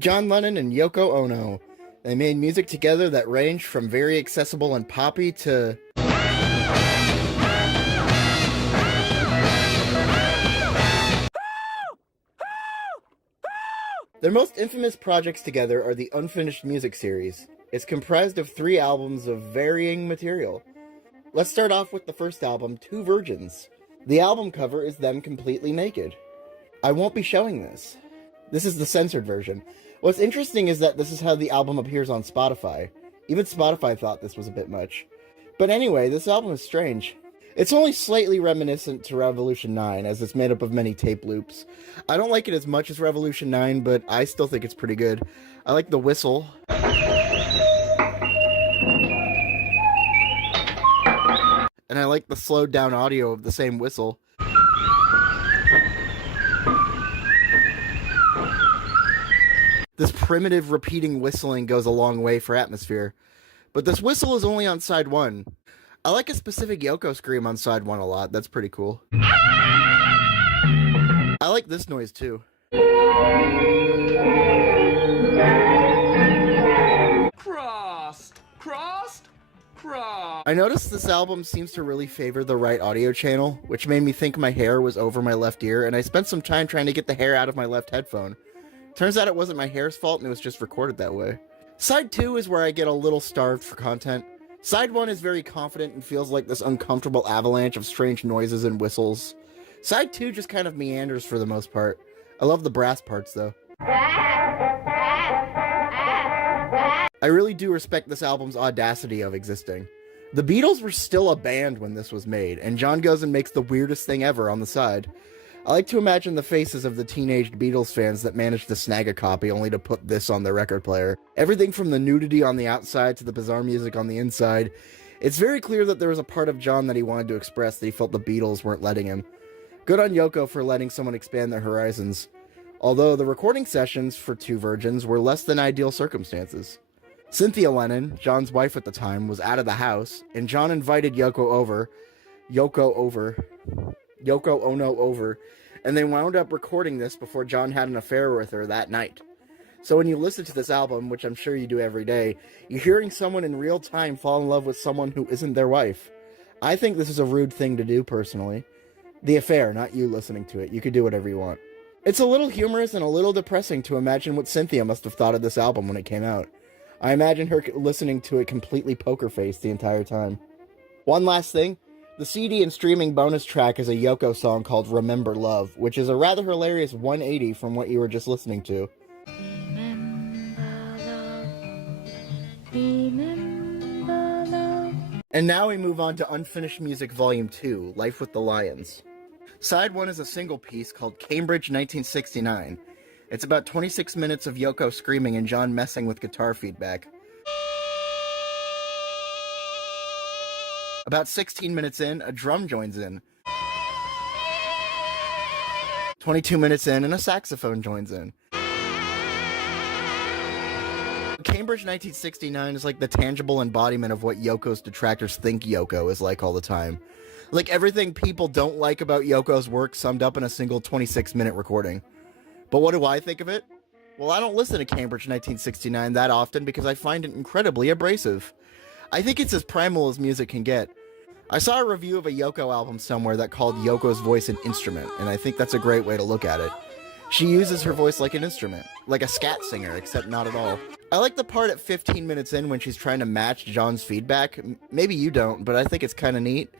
John Lennon and Yoko Ono. They made music together that ranged from very accessible and poppy to... Their most infamous projects together are the Unfinished Music series. It's comprised of 3 albums of varying material. Let's start off with the first album, Two Virgins. The album cover is them completely naked. I won't be showing this. This is the censored version. What's interesting is that this is how the album appears on Spotify. Even Spotify thought this was a bit much. But anyway, this album is strange. It's only slightly reminiscent to Revolution 9, as it's made up of many tape loops. I don't like it as much as Revolution 9, but I still think it's pretty good. I like the whistle. And I like the slowed down audio of the same whistle. This primitive repeating whistling goes a long way for atmosphere. But this whistle is only on side 1. I like a specific Yoko scream on side 1 a lot. That's pretty cool. I like this noise too. Crossed. I noticed this album seems to really favor the right audio channel, which made me think my hair was over my left ear, and I spent some time trying to get the hair out of my left headphone. Turns out it wasn't my hair's fault and it was just recorded that way. Side 2 is where I get a little starved for content. Side 1 is very confident and feels like this uncomfortable avalanche of strange noises and whistles. Side 2 just kind of meanders for the most part. I love the brass parts though. I really do respect this album's audacity of existing. The Beatles were still a band when this was made, and John goes and makes the weirdest thing ever on the side. I like to imagine the faces of the teenaged Beatles fans that managed to snag a copy only to put this on their record player. Everything from the nudity on the outside to the bizarre music on the inside. It's very clear that there was a part of John that he wanted to express that he felt the Beatles weren't letting him. Good on Yoko for letting someone expand their horizons. Although the recording sessions for Two Virgins were less than ideal circumstances. Cynthia Lennon, John's wife at the time, was out of the house, and John invited Yoko Ono over, and they wound up recording this before John had an affair with her that night. So when you listen to this album, which I'm sure you do every day, you're hearing someone in real time fall in love with someone who isn't their wife. I think this is a rude thing to do, personally. The affair, not you listening to it. You could do whatever you want. It's a little humorous and a little depressing to imagine what Cynthia must have thought of this album when it came out. I imagine her listening to it completely poker-faced the entire time. One last thing. The CD and streaming bonus track is a Yoko song called Remember Love, which is a rather hilarious 180 from what you were just listening to. Remember love. And now we move on to Unfinished Music Volume 2, Life with the Lions. Side 1 is a single piece called Cambridge 1969. It's about 26 minutes of Yoko screaming and John messing with guitar feedback. About 16 minutes in, a drum joins in. 22 minutes in, and a saxophone joins in. Cambridge 1969 is like the tangible embodiment of what Yoko's detractors think Yoko is like all the time. Like everything people don't like about Yoko's work summed up in a single 26-minute recording. But what do I think of it? Well, I don't listen to Cambridge 1969 that often because I find it incredibly abrasive. I think it's as primal as music can get. I saw a review of a Yoko album somewhere that called Yoko's voice an instrument, and I think that's a great way to look at it. She uses her voice like an instrument, like a scat singer, except not at all. I like the part at 15 minutes in when she's trying to match John's feedback. Maybe you don't, but I think it's kind of neat.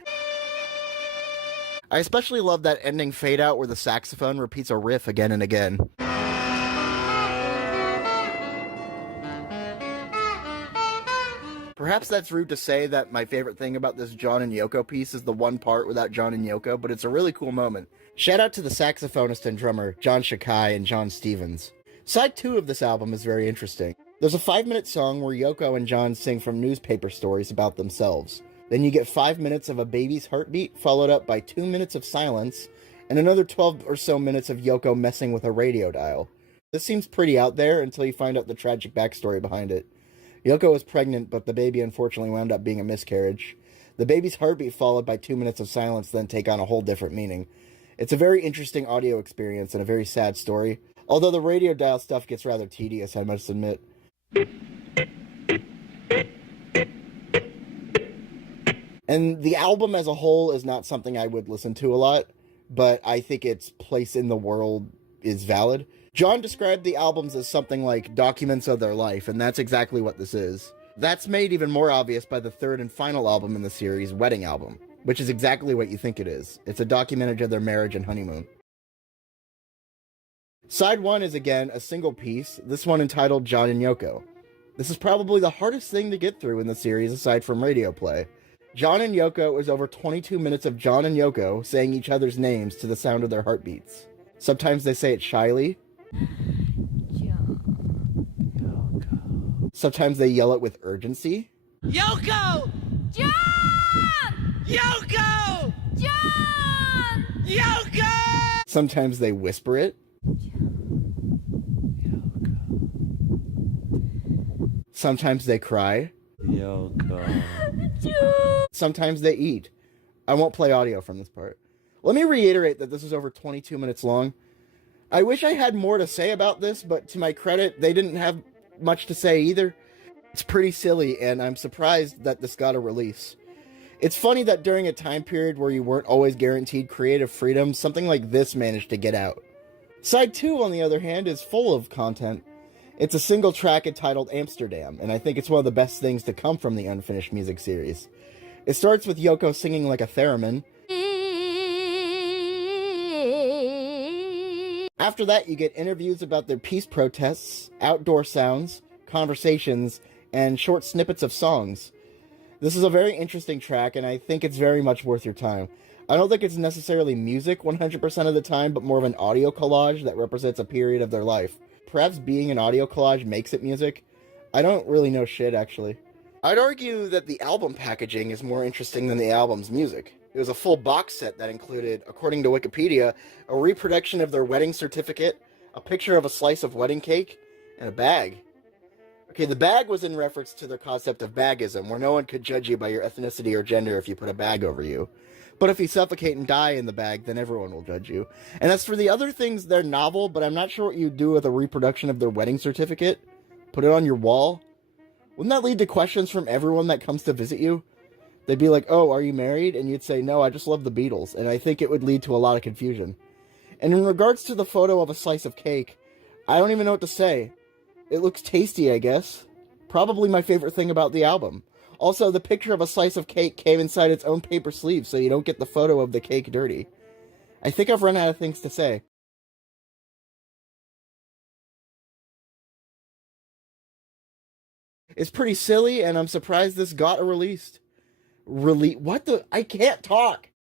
I especially love that ending fade out where the saxophone repeats a riff again and again. Perhaps that's rude to say that my favorite thing about this John and Yoko piece is the one part without John and Yoko, but it's a really cool moment. Shout out to the saxophonist and drummer, John Shakai and John Stevens. Side 2 of this album is very interesting. There's a 5-minute song where Yoko and John sing from newspaper stories about themselves. Then you get 5 minutes of a baby's heartbeat, followed up by 2 minutes of silence, and another 12 or so minutes of Yoko messing with a radio dial. This seems pretty out there until you find out the tragic backstory behind it. Yoko was pregnant, but the baby unfortunately wound up being a miscarriage. The baby's heartbeat followed by 2 minutes of silence then take on a whole different meaning. It's a very interesting audio experience and a very sad story. Although the radio dial stuff gets rather tedious, I must admit. And the album as a whole is not something I would listen to a lot, but I think its place in the world is valid. John described the albums as something like documents of their life, and that's exactly what this is. That's made even more obvious by the third and final album in the series, Wedding Album, which is exactly what you think it is. It's a documentage of their marriage and honeymoon. Side 1 is again a single piece, this one entitled John and Yoko. This is probably the hardest thing to get through in the series aside from radio play. John and Yoko is over 22 minutes of John and Yoko saying each other's names to the sound of their heartbeats. Sometimes they say it shyly. John. Yoko. Sometimes they yell it with urgency. Yoko! John! Yoko! John! Yoko! Sometimes they whisper it. Sometimes they cry. Yoko. John! Sometimes they eat. I won't play audio from this part. Let me reiterate that this is over 22 minutes long. I wish I had more to say about this, but to my credit, they didn't have much to say either. It's pretty silly, and I'm surprised that this got a release. It's funny that during a time period where you weren't always guaranteed creative freedom, something like this managed to get out. Side 2, on the other hand, is full of content. It's a single track entitled Amsterdam, and I think it's one of the best things to come from the Unfinished Music series. It starts with Yoko singing like a theremin. After that, you get interviews about their peace protests, outdoor sounds, conversations, and short snippets of songs. This is a very interesting track, and I think it's very much worth your time. I don't think it's necessarily music 100% of the time, but more of an audio collage that represents a period of their life. Perhaps being an audio collage makes it music. I don't really know shit, actually. I'd argue that the album packaging is more interesting than the album's music. It was a full box set that included, according to Wikipedia, a reproduction of their wedding certificate, a picture of a slice of wedding cake, and a bag. Okay, the bag was in reference to their concept of bagism, where no one could judge you by your ethnicity or gender if you put a bag over you. But if you suffocate and die in the bag, then everyone will judge you. And as for the other things, they're novel, but I'm not sure what you'd do with a reproduction of their wedding certificate. Put it on your wall? Wouldn't that lead to questions from everyone that comes to visit you? They'd be like, oh, are you married? And you'd say, no, I just love the Beatles. And I think it would lead to a lot of confusion. And in regards to the photo of a slice of cake, I don't even know what to say. It looks tasty, I guess. Probably my favorite thing about the album. Also, the picture of a slice of cake came inside its own paper sleeve, so you don't get the photo of the cake dirty. I think I've run out of things to say. It's pretty silly, and I'm surprised this got a release. What the? I can't talk!